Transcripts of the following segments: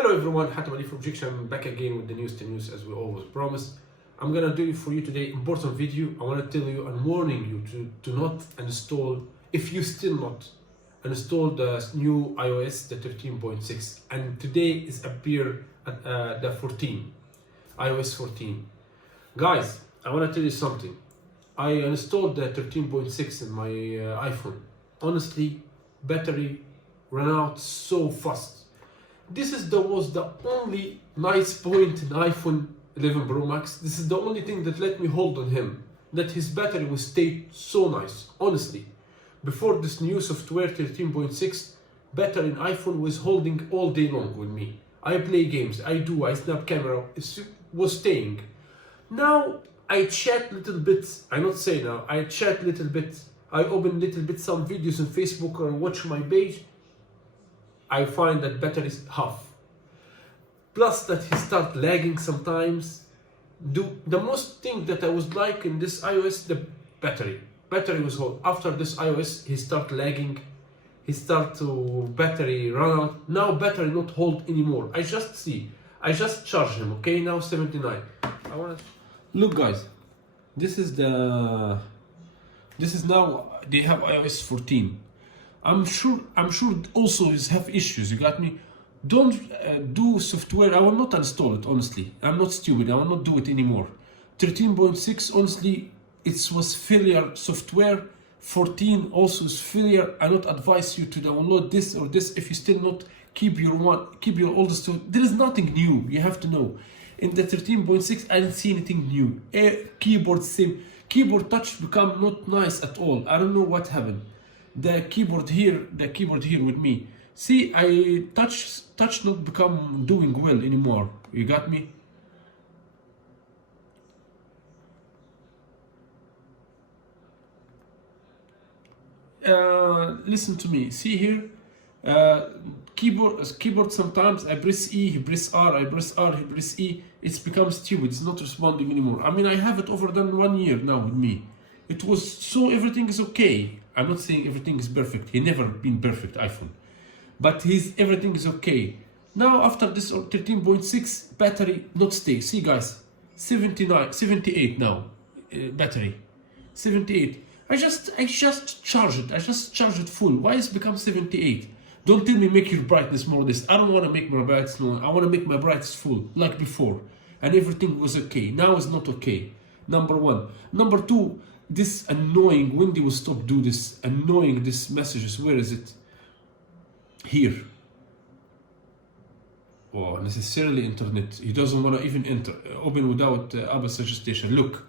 Hello everyone, Hatem from Objection, back again with the news as we always promise. I'm gonna do for you today important video. I want to tell you and warning you to not install, if you still not install the new iOS, the 13.6, and today is appear at the 14, iOS 14. Guys, I want to tell you something. I installed the 13.6 in my iPhone. Honestly, battery ran out so fast. This is the only nice point in iPhone 11 Pro Max. This is the only thing that let me hold on him, that his battery will stay so nice. Honestly, before this new software 13.6, battery in iPhone was holding all day long with me. I play games, I snap camera, it was staying. Now I chat little bit, I chat little bit, I open little bit some videos on Facebook or watch my page, I find that battery is half. Plus that he start lagging sometimes. The most thing that I was like in this iOS, the battery. Battery was hold. After this iOS, he start lagging. He start to battery run out. Now battery not hold anymore. I just charge him. Okay, now 79. Look guys, this is now they have iOS 14. I'm sure also is have issues, you got me? Don't do software, I will not install it, honestly. I'm not stupid, I will not do it anymore. 13.6, honestly, it was failure software. 14 also is failure. I not advise you to download this or this if you still not keep your oldest. There is nothing new, you have to know. In the 13.6, I didn't see anything new. Keyboard same. Keyboard touch become not nice at all. I don't know what happened. The keyboard here with me. See, I touch not become doing well anymore. You got me? Listen to me. See here, keyboard sometimes I press E, he press R, I press R, he press E. It's become stupid. It's not responding anymore. I mean, I have it over than 1 year now with me. It was so everything is okay. I'm not saying everything is perfect. He never been perfect iPhone, but everything is okay. Now after this 13.6, battery not stay. See guys, 78 now, battery, 78. I just charge it. I just charge it full. Why it's become 78? Don't tell me make your brightness more this. I don't want to make my brightness more. I want to make my brightness full like before, and everything was okay. Now it's not okay. Number one. Number two. This annoying, when they will stop do this annoying this messages? Where is it? Here. Oh, necessarily internet. He doesn't want to even open without Apple suggestion. Look,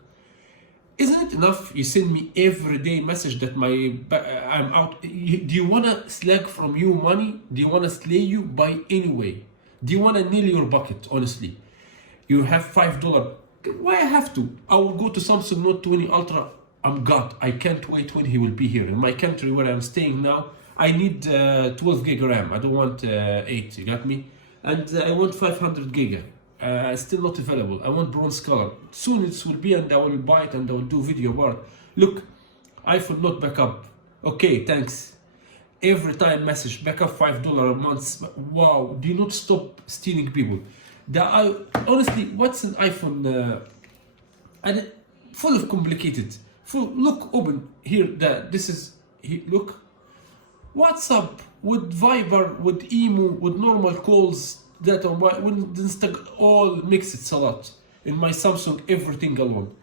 isn't it enough you send me everyday message that I'm out? Do you want to slag from you money? Do you want to slay you by any way? Do you want to nail your bucket? Honestly, you have $5. Why I have to? I will go to Samsung Note 20 Ultra. I'm God. I can't wait when he will be here. In my country where I'm staying now, I need 12 gig RAM. I don't want 8, you got me? And I want 500 gig. Still not available. I want bronze color. Soon it will be, and I will buy it and I will do video about it. Look, iPhone not backup. Okay, thanks. Every time message, backup $5 a month. Wow, do not stop stealing people. Honestly, what's an iPhone? And full of complicated. Look, open here. Look, WhatsApp with Viber, with Emo, with normal calls, data, with Instagram, all mix it a lot. In my Samsung, everything alone.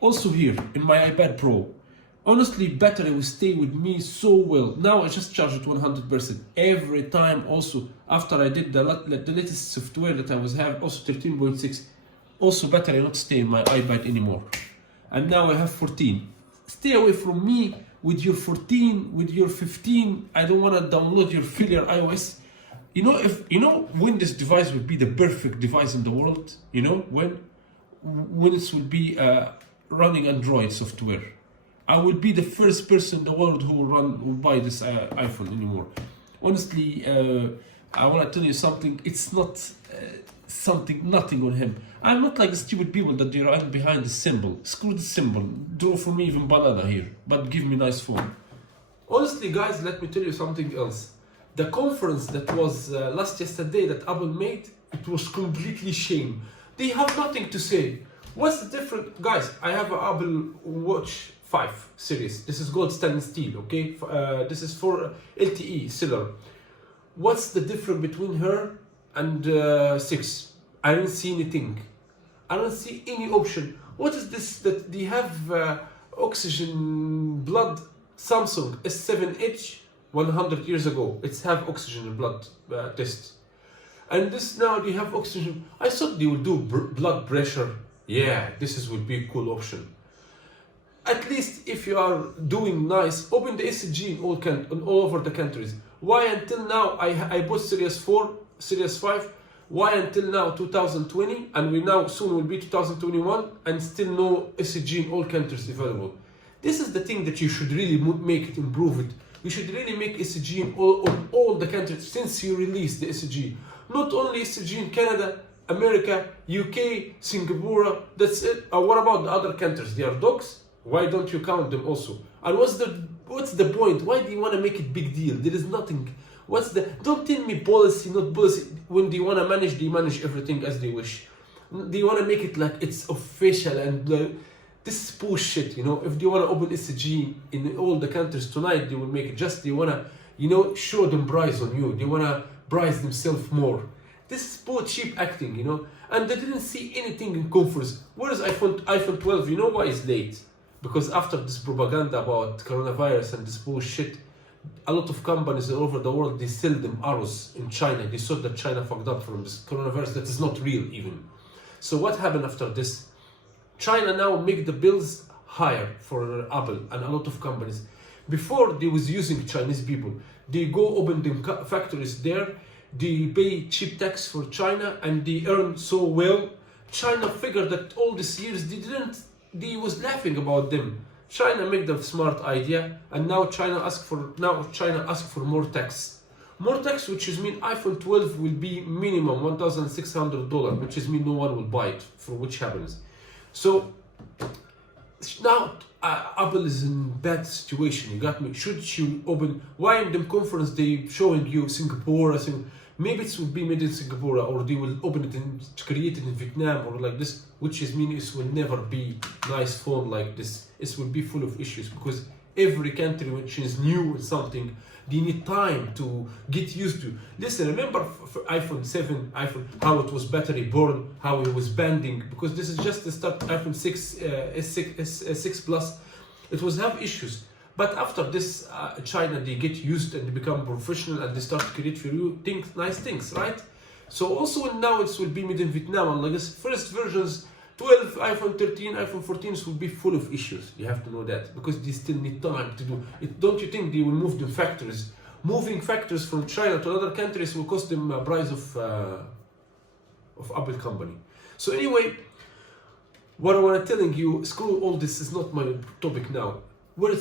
Also here in my iPad Pro. Honestly, battery will stay with me so well. Now I just charge it 100% every time. Also, after I did the latest software that I was having, also 13.6, also battery not stay in my iPad anymore. And now I have 14. Stay away from me with your 14, with your 15. I don't want to download your failure iOS. You know when this device will be the perfect device in the world. You know when it will be running Android software. I will be the first person in the world who will buy this iPhone anymore. Honestly, I want to tell you something. It's not nothing on him. I'm not like the stupid people that they run behind the symbol. Screw the symbol. Draw for me even banana here, but give me nice phone. Honestly, guys, let me tell you something else. The conference that was yesterday that Apple made, it was completely shame. They have nothing to say. What's the difference? Guys, I have an Apple Watch 5 series. This is gold stainless steel, okay? This is for LTE, silver. What's the difference between her and 6? I don't see anything. I don't see any option. What is this that they have oxygen blood? Samsung S7H 100 years ago. It's have oxygen blood test. And this now they have oxygen. I thought they would do blood pressure. Yeah, this would be a cool option. At least if you are doing nice, open the ECG in all over the countries. Why until now I bought Series 4, Series 5? Why until now 2020 and we now soon will be 2021 and still no ECG in all countries available? This is the thing that you should really make it, improve it. You should really make ECG in all the countries since you released the ECG. Not only ECG in Canada, America, UK, Singapore, that's it. What about the other countries? They are dogs. Why don't you count them also? And what's the point? Why do you want to make it big deal? There is nothing. Don't tell me policy, not policy. When they want to manage, they manage everything as they wish. They want to make it like it's official and this is bullshit, you know. If they want to open ECG in all the countries tonight, they will make it. Just they want to, you know, show them price on you. They want to price themselves more. This is both cheap acting, you know. And they didn't see anything in conference. Where is iPhone 12? You know why it's late? Because after this propaganda about coronavirus and this bullshit, a lot of companies all over the world, they sell them arrows in China. They thought that China fucked up from this coronavirus that is not real even. So what happened after this? China now make the bills higher for Apple and a lot of companies. Before they was using Chinese people. They go open the factories there. They pay cheap tax for China and they earn so well. China figured that all these years they was laughing about them. China made the smart idea and now China ask for more tax. More tax, which is mean iPhone 12 will be minimum $1,600, which is mean no one will buy it, for which happens. So now Apple is in bad situation. You got me? Should you open? Why in the conference they showing you Singapore? Maybe it will be made in Singapore, or they will open it and create it in Vietnam or like this, which is mean it will never be nice phone like this. It will be full of issues because every country which is new or something, they need time to get used to. Listen, remember for iPhone 7, how it was battery born, how it was bending, because this is just the start. iPhone 6, S6 Plus, it was have issues. But after this, China, they get used and they become professional and they start to create for you nice things, right? So also now it will be made in Vietnam, and like this first versions, 12, iPhone 13, iPhone 14 will be full of issues. You have to know that because they still need time to do it. Don't you think they will move the factories? Moving factories from China to other countries will cost them a price of Apple company. So anyway, what I want to telling you, screw all this is not my topic now. My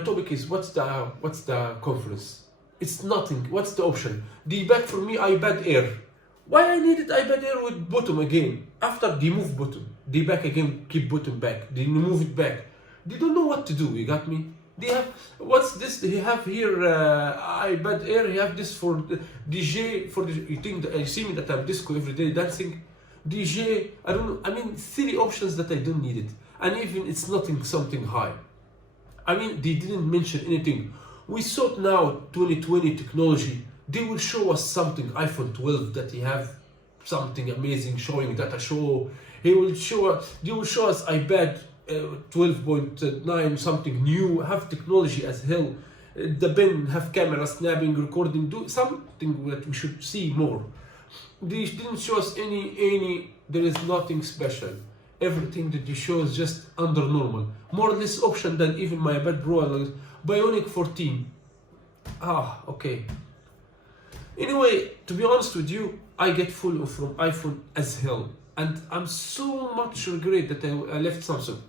topic is what's the conference? It's nothing. What's the option? They back for me iPad Air. Why I needed iPad Air with bottom again? After they move bottom, they back again, keep bottom back. They move it back. They don't know what to do. You got me? They have what's this? They have here iPad Air. You have this for DJ for the. You think that, you see me that I'm disco every day dancing? DJ. I don't know. I mean, silly options that I don't need it, and even it's nothing something high. I mean, they didn't mention anything. We thought now 2020 technology, they will show us something, iPhone 12, that they have something amazing showing data show. They will show us iPad 12.9, something new, have technology as hell. The pen have camera, snapping, recording, do something that we should see more. They didn't show us any, there is nothing special. Everything that they show is just under normal. More or less option than even my iPad Pro and Bionic 14. Okay. Anyway, to be honest with you, I get full from iPhone as hell. And I'm so much regret that I left Samsung.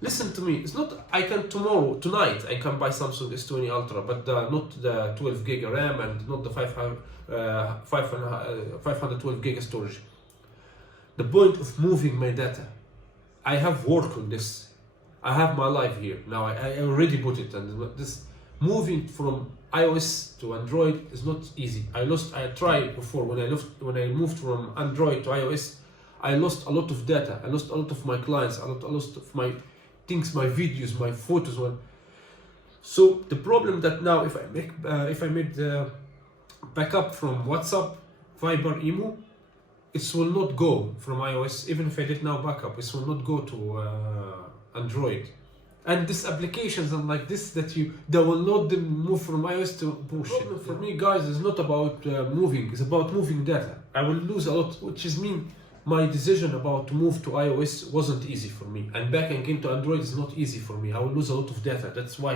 Listen to me, it's not, tonight I can buy Samsung S20 Ultra, but not the 12 gig RAM and not the 512 gig storage. The point of moving my data, I have worked on this. I have my life here. Now I already put it, and this moving from iOS to Android is not easy. I tried before when I moved from Android to iOS. I lost a lot of data. I lost a lot of my clients. I lost of my things, my videos, my photos. So the problem that now if I made the backup from WhatsApp, Viber, Imo, it will not go from iOS. Even if I did now backup, it will not go to Android. And these applications and like this they will not move from iOS to bullshit. The problem for me, guys, is not about moving. It's about moving data. I will lose a lot, which is mean my decision about to move to iOS wasn't easy for me. And back again to Android is not easy for me. I will lose a lot of data. That's why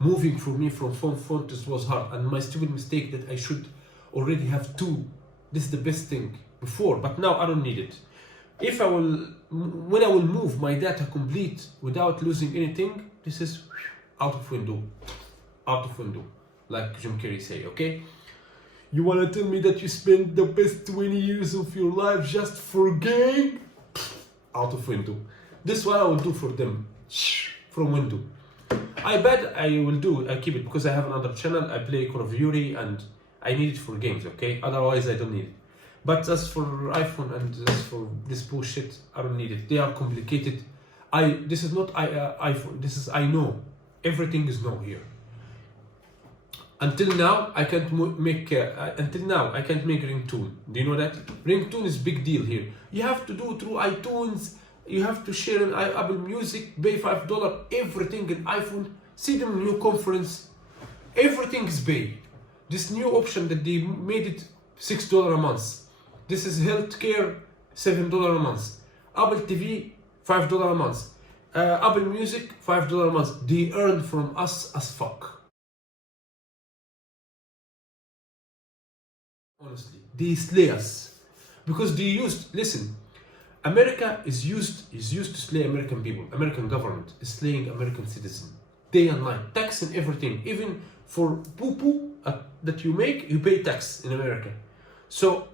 moving for me from phone was hard. And my stupid mistake that I should already have two. This is the best thing before, but now I don't need it. When I will move my data complete without losing anything, this is out of window, like Jim Carrey say, okay? You wanna tell me that you spent the best 20 years of your life just for game? Out of window. This is what I will do for them, from window. I bet I keep it because I have another channel, I play Call of Duty and I need it for games, okay? Otherwise I don't need it. But as for iPhone and as for this bullshit, I don't need it. They are complicated. This is not iPhone. This is I know. Everything is no here. Until now, I can't make. I can't make ringtone. Do you know that? Ringtone is big deal here. You have to do through iTunes. You have to share an Apple Music. Pay $5. Everything in iPhone. See them new conference. Everything is paid. This new option that they made it $6 a month. This is healthcare, $7 a month. Apple TV, $5 a month. Apple Music, $5 a month. They earn from us as fuck. Honestly, they slay us because they used. Listen, America is used to slay American people. American government is slaying American citizens day and night, taxing everything. Even for poo that you make, you pay tax in America. So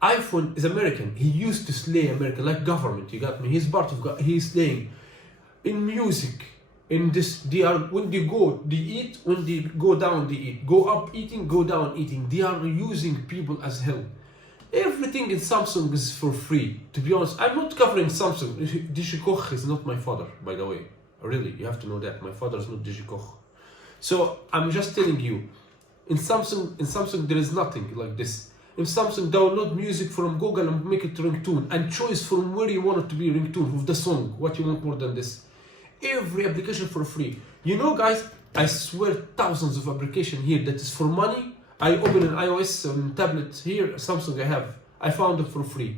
iPhone is American. He used to slay America like government. You got me? He's part of God. He's slaying in music. In this, they are when they go, they eat. When they go down, they eat. Go up eating, go down eating. They are using people as hell. Everything in Samsung is for free. To be honest, I'm not covering Samsung. Digikoch is not my father, by the way. Really, you have to know that my father is not Digikoch. So I'm just telling you, in Samsung there is nothing like this. In Samsung, download music from Google and make it ringtone, and choose from where you want it to be ringtone with the song. What you want more than this? Every application for free. You know, guys, I swear thousands of applications here that is for money. I open an iOS and tablet here, Samsung I found it for free.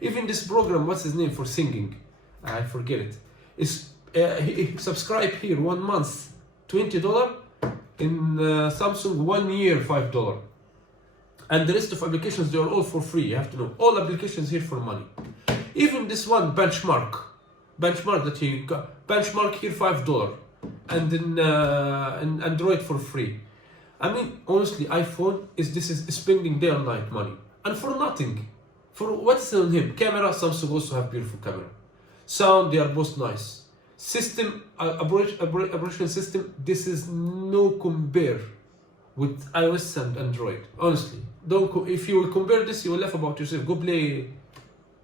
Even this program, what's his name for singing? I forget it. Is subscribe here 1 month, $20. In Samsung 1 year, $5. And the rest of applications, they are all for free. You have to know. All applications here for money. Even this one, Benchmark that you got. Benchmark here, $5. And in Android for free. I mean, honestly, iPhone is spending day and night money. And for nothing. For what's on him? Camera, Samsung also have beautiful camera. Sound, they are both nice. System, operation system, this is no compare with iOS and Android. Honestly, if you will compare this, you will laugh about yourself. Go play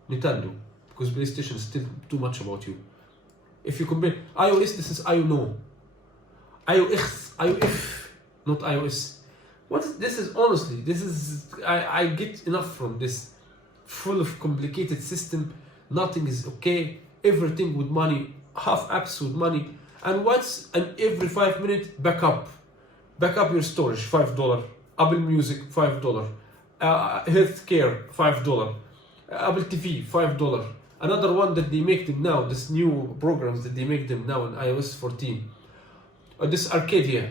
Nintendo, because PlayStation is still too much about you. If you compare iOS, this is iOS, not iOS. This is honestly, I get enough from this full of complicated system. Nothing is okay. Everything with money. Half apps with money, and every 5 minutes backup your storage, $5. Apple Music, $5. Healthcare, $5. Apple TV, $5. Another one that they make them now, this new programs that they make them now in iOS 14. This Arcadia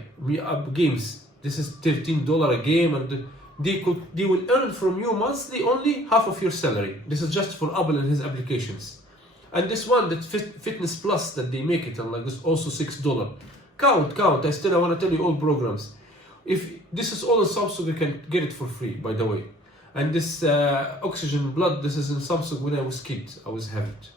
games, this is $13 a game, and they will earn from you monthly only half of your salary. This is just for Apple and his applications. And this one, that Fitness Plus, that they make it, and like this, also $6. Count. I want to tell you all programs. If this is all in Samsung, you can get it for free, by the way. And this oxygen blood, this is in Samsung when I was kid. I was having it.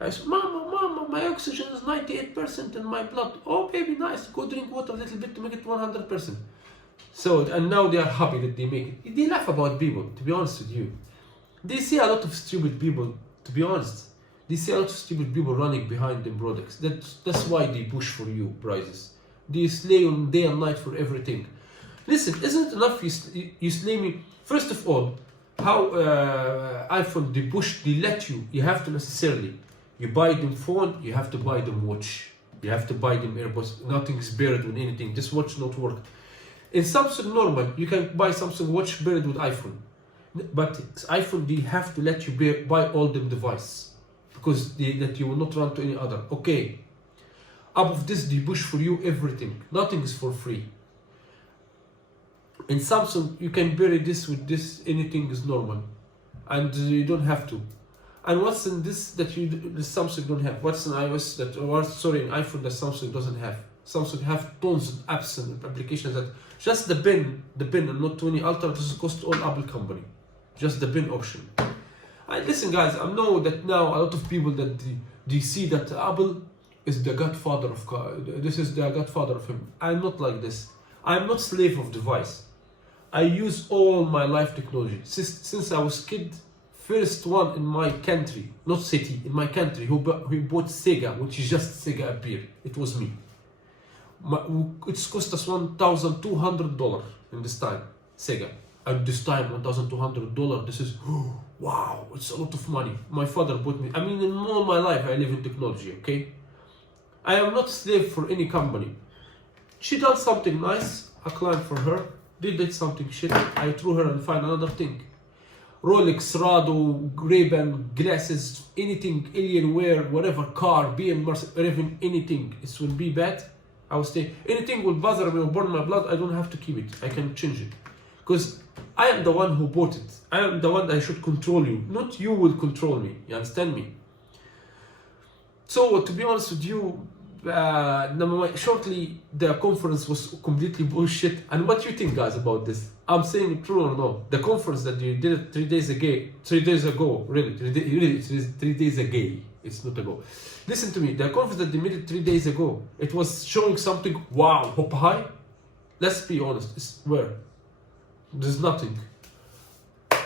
I said, Mama, my oxygen is 98% in my blood. Oh, baby, nice. Go drink water a little bit to make it 100%. So, and now they are happy that they make it. They laugh about people, to be honest with you. They see a lot of stupid people, to be honest. They see a lot of stupid people running behind them products. That's why they push for you prices. They slay on day and night for everything. Listen, isn't it enough you slay me? First of all, how iPhone, they let you have to necessarily, you buy them phone, you have to buy them watch. You have to buy them AirPods. Nothing is buried with anything. This watch not work. In Samsung normal, you can buy Samsung watch buried with iPhone. But iPhone, they have to let you buy all them device. Because that you will not run to any other. Okay. Up of this, they push for you everything. Nothing is for free. In Samsung, you can bury this with this. Anything is normal. And you don't have to. And what's in this that the Samsung don't have? What's in iOS in iPhone that Samsung doesn't have? Samsung have tons of apps and applications that just the bin and not 20 Ultra doesn't cost all Apple company. Just the bin option. And listen guys, I know that now a lot of people that they see that Apple is the godfather of this is the godfather of him. I'm not like this. I'm not slave of device. I use all my life technology. Since I was kid, first one in my country, not city, in my country, who bought Sega, which is just Sega appear. It was me. It's cost us $1,200 in this time, Sega. At this time, $1,200, this is, wow, it's a lot of money. My father bought me, I mean, in all my life, I live in technology, okay? I am not slave for any company. She done something nice, I climbed for her, did something shit, I threw her and find another thing. Rolex, Rado, Ray-Ban, glasses, anything, Alienware, whatever, car, BMW, even anything, it will be bad. I will say, anything will bother me or burn my blood, I don't have to keep it, I can change it. Because I am the one who bought it. I am the one that I should control you, not you will control me, you understand me? So, to be honest with you, shortly the conference was completely bullshit. And what do you think, guys, about this? I'm saying true or no? The conference that you did 3 days ago, really, 3 days ago, it's not ago. Listen to me, the conference that they made it 3 days ago, it was showing something, wow, hop high. Let's be honest, it's where? There's nothing.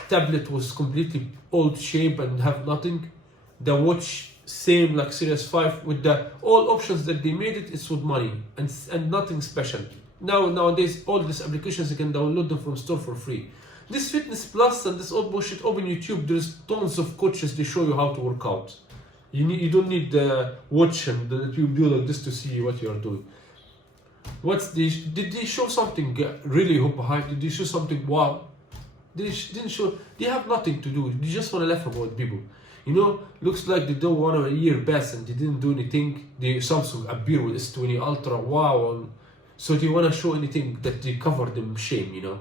Tablet was completely old shape and have nothing. The watch, same like Series 5 with the all options that they made it's with money and nothing special. Nowadays all these applications you can download them from store for free. This Fitness Plus and this old bullshit, open YouTube, there's tons of coaches, they show you how to work out. You don't need the watch and that you do like this to see what you are doing. Did they show something really high? Did they show something wow? They didn't show. They have nothing to do. They just want to laugh about people. You know, looks like they don't want a year pass and they didn't do anything. The Samsung appear with S20 Ultra, wow. So they want to show anything that they cover them shame, you know.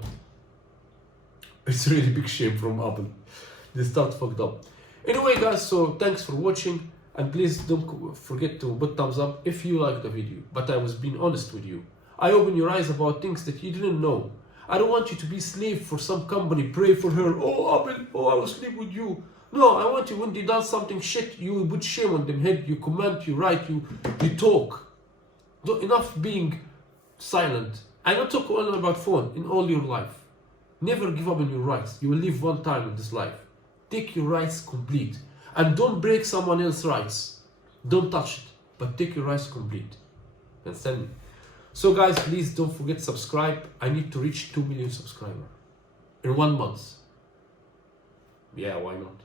It's really big shame from Apple. They start fucked up. Anyway guys, so thanks for watching. And please don't forget to put thumbs up if you like the video. But I was being honest with you. I open your eyes about things that you didn't know. I don't want you to be slave for some company, pray for her. Oh, Apple, oh, I will sleep with you. No, I want you, when they done something shit, you put shame on them head, you comment, you write, you talk. Enough being silent. I don't talk only about phone in all your life. Never give up on your rights. You will live one time in this life. Take your rights complete. And don't break someone else's rights. Don't touch it, but take your rights complete. Understand me? So guys, please don't forget to subscribe. I need to reach 2 million subscribers in 1 month. Yeah, why not?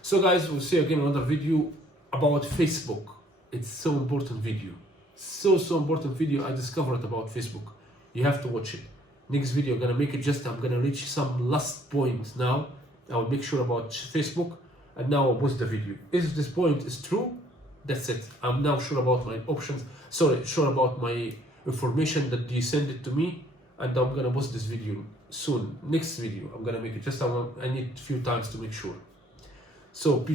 So guys, we'll see you again in another video about Facebook. It's so important video. So important video I discovered about Facebook. You have to watch it. Next video, I'm gonna make it I'm gonna reach some last point now. I will make sure about Facebook. And now I'll post the video. If this point is true, that's it. I'm now sure about my options. Sure about my information that you send it to me. And I'm gonna post this video soon. Next video, I'm gonna make it. I need a few times to make sure. So peace.